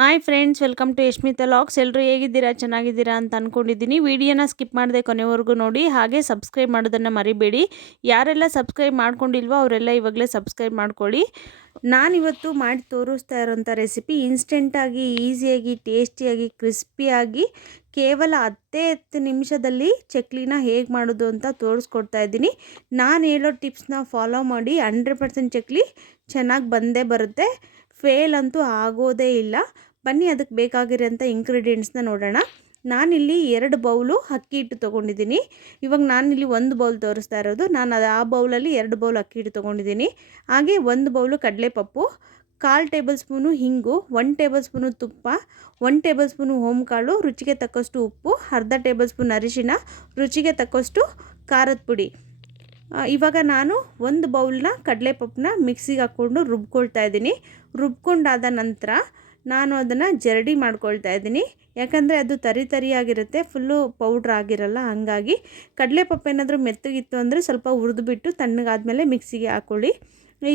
Hi friends, welcome to Yashmita logs. ಎಲ್ಲರೂ ಹೇಗಿದ್ದೀರಾ? ಚೆನ್ನಾಗಿದ್ದೀರಾ ಅಂತ ಅಂದ್ಕೊಂಡಿದ್ದೀನಿ. ವಿಡಿಯೋನ ಸ್ಕಿಪ್ ಮಾಡದೆ ಕೊನೆವರೆಗೂ ನೋಡಿ, ಹಾಗೆ ಸಬ್ಸ್ಕ್ರೈಬ್ ಮಾಡೋದನ್ನು ಮರಿಬೇಡಿ. ಯಾರೆಲ್ಲ ಸಬ್ಸ್ಕ್ರೈಬ್ ಮಾಡ್ಕೊಂಡಿಲ್ವೋ ಅವರೆಲ್ಲ ಇವಾಗಲೇ ಸಬ್ಸ್ಕ್ರೈಬ್ ಮಾಡ್ಕೊಳ್ಳಿ. ನಾನಿವತ್ತು ಮಾಡಿ ತೋರಿಸ್ತಾ ಇರೋಂಥ ರೆಸಿಪಿ ಇನ್ಸ್ಟೆಂಟಾಗಿ, ಈಸಿಯಾಗಿ, ಟೇಸ್ಟಿಯಾಗಿ, ಕ್ರಿಸ್ಪಿಯಾಗಿ ಕೇವಲ 10 ನಿಮಿಷದಲ್ಲಿ ಚಕ್ಲಿನ ಹೇಗೆ ಮಾಡೋದು ಅಂತ ತೋರಿಸ್ಕೊಡ್ತಾ ಇದ್ದೀನಿ. ನಾನು ಹೇಳೋ ಟಿಪ್ಸ್ನ ಫಾಲೋ ಮಾಡಿ 100% ಚಕ್ಲಿ ಚೆನ್ನಾಗಿ ಬಂದೇ ಬರುತ್ತೆ. ಫೇಲ್ ಅಂತೂ ಆಗೋದೇ ಇಲ್ಲ. ಬನ್ನಿ ಅದಕ್ಕೆ ಬೇಕಾಗಿರೋಂಥ ಇಂಗ್ರೀಡಿಯೆಂಟ್ಸ್ನ ನೋಡೋಣ. ನಾನಿಲ್ಲಿ 2 ಬೌಲು ಅಕ್ಕಿ ಹಿಟ್ಟು ತೊಗೊಂಡಿದ್ದೀನಿ. ಇವಾಗ ನಾನಿಲ್ಲಿ 1 ಬೌಲ್ ತೋರಿಸ್ತಾ ಇರೋದು. ನಾನು ಆ ಬೌಲಲ್ಲಿ 2 ಬೌಲ್ ಅಕ್ಕಿ ಹಿಟ್ಟು ತೊಗೊಂಡಿದ್ದೀನಿ. ಹಾಗೆ 1 ಬೌಲು ಕಡಲೆಪಪ್ಪು, 1/4 ಟೇಬಲ್ ಸ್ಪೂನು ಹಿಂಗು, 1 ಟೇಬಲ್ ಸ್ಪೂನು ತುಪ್ಪ, 1 ಟೇಬಲ್ ಸ್ಪೂನು ಓಂಕಾಳು, ರುಚಿಗೆ ತಕ್ಕಷ್ಟು ಉಪ್ಪು, ಅರ್ಧ ಟೇಬಲ್ ಸ್ಪೂನ್ ಅರಿಶಿನ, ರುಚಿಗೆ ತಕ್ಕಷ್ಟು ಖಾರದ ಪುಡಿ. ಇವಾಗ ನಾನು 1 ಬೌಲ್ನ ಕಡಲೆಪಪ್ಪನ್ನ ಮಿಕ್ಸಿಗೆ ಹಾಕ್ಕೊಂಡು ರುಬ್ಕೊಳ್ತಾ ಇದ್ದೀನಿ. ರುಬ್ಕೊಂಡಾದ ನಂತರ ನಾನು ಅದನ್ನು ಜರಡಿ ಮಾಡ್ಕೊಳ್ತಾ ಇದ್ದೀನಿ. ಯಾಕಂದರೆ ಅದು ತರಿಯಾಗಿರುತ್ತೆ, ಫುಲ್ಲು ಪೌಡ್ರ್ ಆಗಿರಲ್ಲ. ಹಾಗಾಗಿ ಕಡಲೆಪಪ್ಪು ಏನಾದರೂ ಮೆತ್ತಗಿತ್ತು ಅಂದರೆ ಸ್ವಲ್ಪ ಹುರಿದುಬಿಟ್ಟು ತಣ್ಣಗಾದ್ಮೇಲೆ ಮಿಕ್ಸಿಗೆ ಹಾಕ್ಕೊಳ್ಳಿ.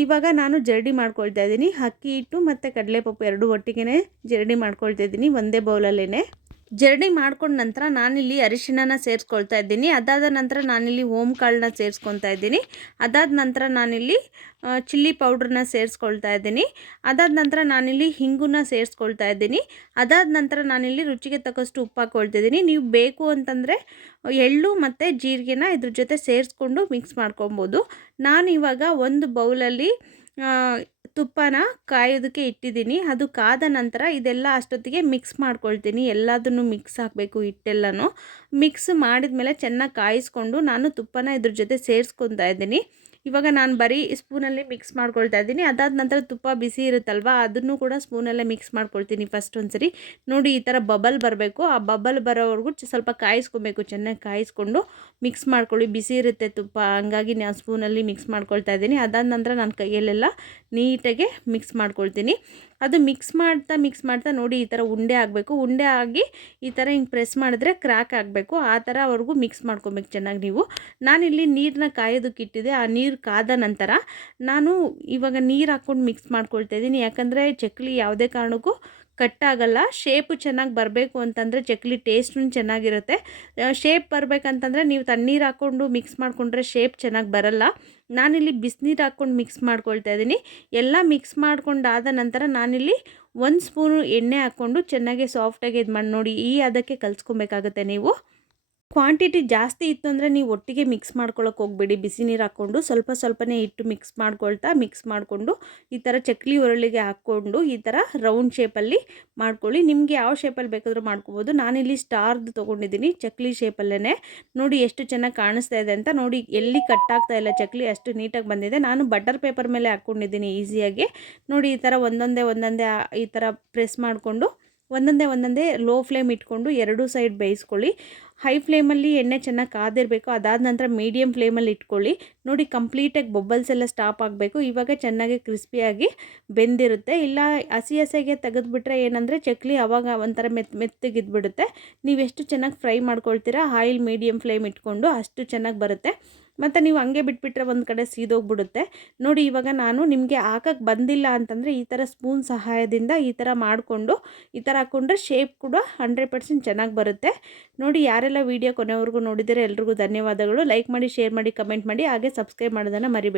ಇವಾಗ ನಾನು ಜರಡಿ ಮಾಡ್ಕೊಳ್ತಾ ಇದ್ದೀನಿ. ಅಕ್ಕಿ ಹಿಟ್ಟು ಮತ್ತು ಕಡಲೆಪಪ್ಪು ಎರಡೂ ಒಟ್ಟಿಗೆ ಜರಡಿ ಮಾಡ್ಕೊಳ್ತಾ ಇದ್ದೀನಿ ಒಂದೇ ಬೌಲಲ್ಲೇ. ಜರಡಿ ಮಾಡ್ಕೊಂಡ ನಂತರ ನಾನಿಲ್ಲಿ ಅರಿಶಿಣನ ಸೇರಿಸ್ಕೊಳ್ತಾ ಇದ್ದೀನಿ. ಅದಾದ ನಂತರ ನಾನಿಲ್ಲಿ ಓಂಕಾಳನ್ನ ಸೇರಿಸ್ಕೊಳ್ತಾ ಇದ್ದೀನಿ. ಅದಾದ ನಂತರ ನಾನಿಲ್ಲಿ ಚಿಲ್ಲಿ ಪೌಡ್ರನ್ನ ಸೇರಿಸ್ಕೊಳ್ತಾ ಇದ್ದೀನಿ. ಅದಾದ ನಂತರ ನಾನಿಲ್ಲಿ ಹಿಂಗುನ ಸೇರಿಸ್ಕೊಳ್ತಾ ಇದ್ದೀನಿ. ಅದಾದ ನಂತರ ನಾನಿಲ್ಲಿ ರುಚಿಗೆ ತಕ್ಕಷ್ಟು ಉಪ್ಪು ಹಾಕ್ಕೊಳ್ತಿದ್ದೀನಿ. ನೀವು ಬೇಕು ಅಂತಂದರೆ ಎಳ್ಳು ಮತ್ತು ಜೀರಿಗೆನ ಇದ್ರ ಜೊತೆ ಸೇರಿಸ್ಕೊಂಡು ಮಿಕ್ಸ್ ಮಾಡ್ಕೊಬೋದು. ನಾನು ಇವಾಗ 1 ಬೌಲಲ್ಲಿ ತುಪ್ಪನ ಕಾಯೋದಕ್ಕೆ ಇಟ್ಟಿದ್ದೀನಿ. ಅದು ಕಾದ ನಂತರ ಇದೆಲ್ಲ ಅಷ್ಟೊತ್ತಿಗೆ ಮಿಕ್ಸ್ ಮಾಡ್ಕೊಳ್ತೀನಿ. ಎಲ್ಲದನ್ನು ಮಿಕ್ಸ್ ಹಾಕಬೇಕು, ಹಿಟ್ಟೆಲ್ಲನೂ ಮಿಕ್ಸ್ ಮಾಡಿದ ಮೇಲೆ ಚೆನ್ನಾಗಿ ಕಾಯಿಸ್ಕೊಂಡು ನಾನು ತುಪ್ಪನ ಇದ್ರ ಜೊತೆ ಸೇರಿಸ್ಕೊತಾ ಇದ್ದೀನಿ. ಇವಾಗ ನಾನು ಬರೀ ಸ್ಪೂನಲ್ಲಿ ಮಿಕ್ಸ್ ಮಾಡ್ಕೊಳ್ತಾ ಇದ್ದೀನಿ. ಅದಾದ ನಂತರ ತುಪ್ಪ ಬಿಸಿ ಇರುತ್ತಲ್ವ, ಅದನ್ನು ಕೂಡ ಸ್ಪೂನಲ್ಲೇ ಮಿಕ್ಸ್ ಮಾಡ್ಕೊಳ್ತೀನಿ. ಫಸ್ಟ್ ಒಂದ್ಸರಿ ನೋಡಿ ಈ ಥರ ಬಬಲ್ ಬರಬೇಕು. ಆ ಬಬಲ್ ಬರೋವರೆಗೂ ಸ್ವಲ್ಪ ಕಾಯಿಸ್ಕೊಬೇಕು. ಚೆನ್ನಾಗಿ ಕಾಯಿಸ್ಕೊಂಡು ಮಿಕ್ಸ್ ಮಾಡ್ಕೊಳ್ಳಿ. ಬಿಸಿ ಇರುತ್ತೆ ತುಪ್ಪ, ಹಂಗಾಗಿ ನಾನು ಸ್ಪೂನಲ್ಲಿ ಮಿಕ್ಸ್ ಮಾಡ್ಕೊಳ್ತಾ ಇದ್ದೀನಿ. ಅದಾದ ನಂತರ ನಾನು ಕೈಯಲ್ಲೆಲ್ಲ ನೀಟಾಗಿ ಮಿಕ್ಸ್ ಮಾಡ್ಕೊಳ್ತೀನಿ. ಅದು ಮಿಕ್ಸ್ ಮಾಡ್ತಾ ನೋಡಿ ಈ ಥರ ಉಂಡೆ ಆಗಬೇಕು. ಉಂಡೆ ಆಗಿ ಈ ಥರ ಹಿಂಗೆ ಪ್ರೆಸ್ ಮಾಡಿದ್ರೆ ಕ್ರ್ಯಾಕ್ ಆಗಬೇಕು. ಆ ಥರವರೆಗೂ ಮಿಕ್ಸ್ ಮಾಡ್ಕೊಬೇಕು ಚೆನ್ನಾಗಿ ನೀವು. ನಾನಿಲ್ಲಿ ನೀರನ್ನ ಕಾಯೋದಕ್ಕೆ ಇಟ್ಟಿದ್ದೆ. ಆ ನೀರು ಕಾದ ನಂತರ ನಾನು ಇವಾಗ ನೀರು ಹಾಕ್ಕೊಂಡು ಮಿಕ್ಸ್ ಮಾಡ್ಕೊಳ್ತಾ ಇದ್ದೀನಿ. ಯಾಕಂದರೆ ಚಕ್ಲಿ ಯಾವುದೇ ಕಾರಣಕ್ಕೂ ಕಟ್ಟಾಗಲ್ಲ. ಶೇಪು ಚೆನ್ನಾಗಿ ಬರಬೇಕು ಅಂತಂದರೆ ಚಕ್ಲಿ ಟೇಸ್ಟೂ ಚೆನ್ನಾಗಿರುತ್ತೆ. ಶೇಪ್ ಬರಬೇಕಂತಂದರೆ ನೀವು ತಣ್ಣೀರು ಹಾಕ್ಕೊಂಡು ಮಿಕ್ಸ್ ಮಾಡಿಕೊಂಡ್ರೆ ಶೇಪ್ ಚೆನ್ನಾಗಿ ಬರಲ್ಲ. ನಾನಿಲ್ಲಿ ಬಿಸಿನೀರು ಹಾಕ್ಕೊಂಡು ಮಿಕ್ಸ್ ಮಾಡ್ಕೊಳ್ತಾ ಇದ್ದೀನಿ. ಎಲ್ಲ ಮಿಕ್ಸ್ ಮಾಡ್ಕೊಂಡಾದ ನಂತರ ನಾನಿಲ್ಲಿ 1 ಸ್ಪೂನು ಎಣ್ಣೆ ಹಾಕ್ಕೊಂಡು ಚೆನ್ನಾಗಿ ಸಾಫ್ಟಾಗಿ ಇದು ಮಾಡಿ ನೋಡಿ, ಈ ಅದಕ್ಕೆ ಕಲಿಸ್ಕೊಬೇಕಾಗುತ್ತೆ ನೀವು. ಕ್ವಾಂಟಿಟಿ ಜಾಸ್ತಿ ಇತ್ತು ಅಂದರೆ ನೀವು ಒಟ್ಟಿಗೆ ಮಿಕ್ಸ್ ಮಾಡ್ಕೊಳ್ಳೋಕೆ ಹೋಗಬೇಡಿ. ಬಿಸಿ ನೀರು ಹಾಕ್ಕೊಂಡು ಸ್ವಲ್ಪನೇ ಇಟ್ಟು ಮಿಕ್ಸ್ ಮಾಡಿಕೊಂಡು ಈ ಥರ ಚಕ್ಲಿ ಒರಳಿಗೆ ಹಾಕ್ಕೊಂಡು ಈ ಥರ ರೌಂಡ್ ಶೇಪಲ್ಲಿ ಮಾಡ್ಕೊಳ್ಳಿ. ನಿಮಗೆ ಯಾವ ಶೇಪಲ್ಲಿ ಬೇಕಾದರೂ ಮಾಡ್ಕೋಬೋದು. ನಾನಿಲ್ಲಿ ಸ್ಟಾರ್ದು ತೊಗೊಂಡಿದ್ದೀನಿ, ಚಕ್ಲಿ ಶೇಪಲ್ಲೇ. ನೋಡಿ ಎಷ್ಟು ಚೆನ್ನಾಗಿ ಕಾಣಿಸ್ತಾ ಇದೆ ಅಂತ. ನೋಡಿ ಎಲ್ಲಿ ಕಟ್ಟಾಗ್ತಾ ಇಲ್ಲ ಚಕ್ಲಿ, ಅಷ್ಟು ನೀಟಾಗಿ ಬಂದಿದೆ. ನಾನು ಬಟರ್ ಪೇಪರ್ ಮೇಲೆ ಹಾಕ್ಕೊಂಡಿದ್ದೀನಿ ಈಸಿಯಾಗಿ. ನೋಡಿ ಈ ಥರ ಒಂದೊಂದೇ ಈ ಥರ ಪ್ರೆಸ್ ಮಾಡಿಕೊಂಡು ಒಂದೊಂದೇ ಲೋ ಫ್ಲೇಮ್ ಇಟ್ಕೊಂಡು ಎರಡೂ ಸೈಡ್ ಬೇಯಿಸ್ಕೊಳ್ಳಿ. ಹೈ ಫ್ಲೇಮಲ್ಲಿ ಎಣ್ಣೆ ಚೆನ್ನಾಗಿ ಕಾದಿರಬೇಕು. ಅದಾದ ನಂತರ ಮೀಡಿಯಮ್ ಫ್ಲೇಮಲ್ಲಿ ಇಟ್ಕೊಳ್ಳಿ. ನೋಡಿ ಕಂಪ್ಲೀಟಾಗಿ ಬೊಬ್ಬಲ್ಸ್ ಎಲ್ಲ ಸ್ಟಾಪ್ ಆಗಬೇಕು. ಇವಾಗ ಚೆನ್ನಾಗಿ ಕ್ರಿಸ್ಪಿಯಾಗಿ ಬೆಂದಿರುತ್ತೆ. ಇಲ್ಲ ಹಸಿಗೆ ತೆಗೆದುಬಿಟ್ರೆ ಏನಂದರೆ ಚಕ್ಲಿ ಆವಾಗ ಒಂಥರ ಮೆತ್ತಗಿದ್ಬಿಡುತ್ತೆ. ನೀವೆಷ್ಟು ಚೆನ್ನಾಗಿ ಫ್ರೈ ಮಾಡ್ಕೊಳ್ತೀರಾ ಆಯಿಲ್ ಮೀಡಿಯಮ್ ಫ್ಲೇಮ್ ಇಟ್ಕೊಂಡು ಅಷ್ಟು ಚೆನ್ನಾಗಿ ಬರುತ್ತೆ. ಮತ್ತು ನೀವು ಹಂಗೆ ಬಿಟ್ಬಿಟ್ರೆ ಒಂದು ಕಡೆ ಸೀದೋಗ್ಬಿಡುತ್ತೆ. ನೋಡಿ ಇವಾಗ ನಾನು ನಿಮಗೆ ಹಾಕಕ್ಕೆ ಬಂದಿಲ್ಲ ಅಂತಂದರೆ ಈ ಥರ ಸ್ಪೂನ್ ಸಹಾಯದಿಂದ ಈ ಥರ ಮಾಡಿಕೊಂಡು ಈ ಥರ ಹಾಕ್ಕೊಂಡ್ರೆ ಶೇಪ್ ಕೂಡ 100% ಚೆನ್ನಾಗಿ ಬರುತ್ತೆ. ನೋಡಿ ಯಾರೆಲ್ಲ ವಿಡಿಯೋ ಕೊನೆವರೆಗೂ ನೋಡಿದರೆ ಎಲ್ರಿಗೂ ಧನ್ಯವಾದಗಳು. ಲೈಕ್ ಮಾಡಿ, ಶೇರ್ ಮಾಡಿ, ಕಮೆಂಟ್ ಮಾಡಿ, ಹಾಗೆ ಸಬ್ಸ್ಕ್ರೈಬ್ ಮಾಡೋದನ್ನು ಮರಿಬೇಡಿ.